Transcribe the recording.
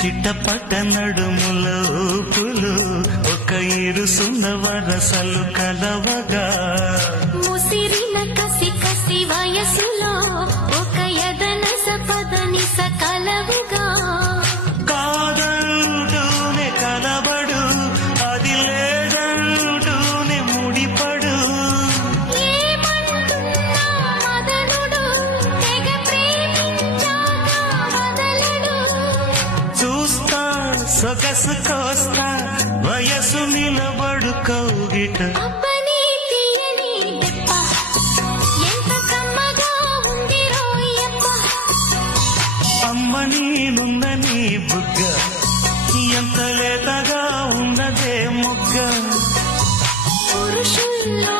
చిట్టపట్ట నడుముల ఊపులు ఒక ఇరుసున్న వరసలు కలవగా ముసిరిన కసి కసి వయసులో ఒక యదనస పదనిస కలవుగా కాదంటూనే కలబడు అది లేదంటూనే ముడిపడు ఏమంటున్నా మదనుడు తెగ ప్రేమించాక వదలడు చూస్తా సొగసు కోస్తా వయసు నిలబడు కౌగిట అబ్బని తీయని దెప్ప ఎంత కమ్మగా ఉంది రోయప్ప అమ్మ నేనున్న నీ బుగ్గ ఎంత లేతగా ఉన్నదే మొగ్గ పురుషుల్లో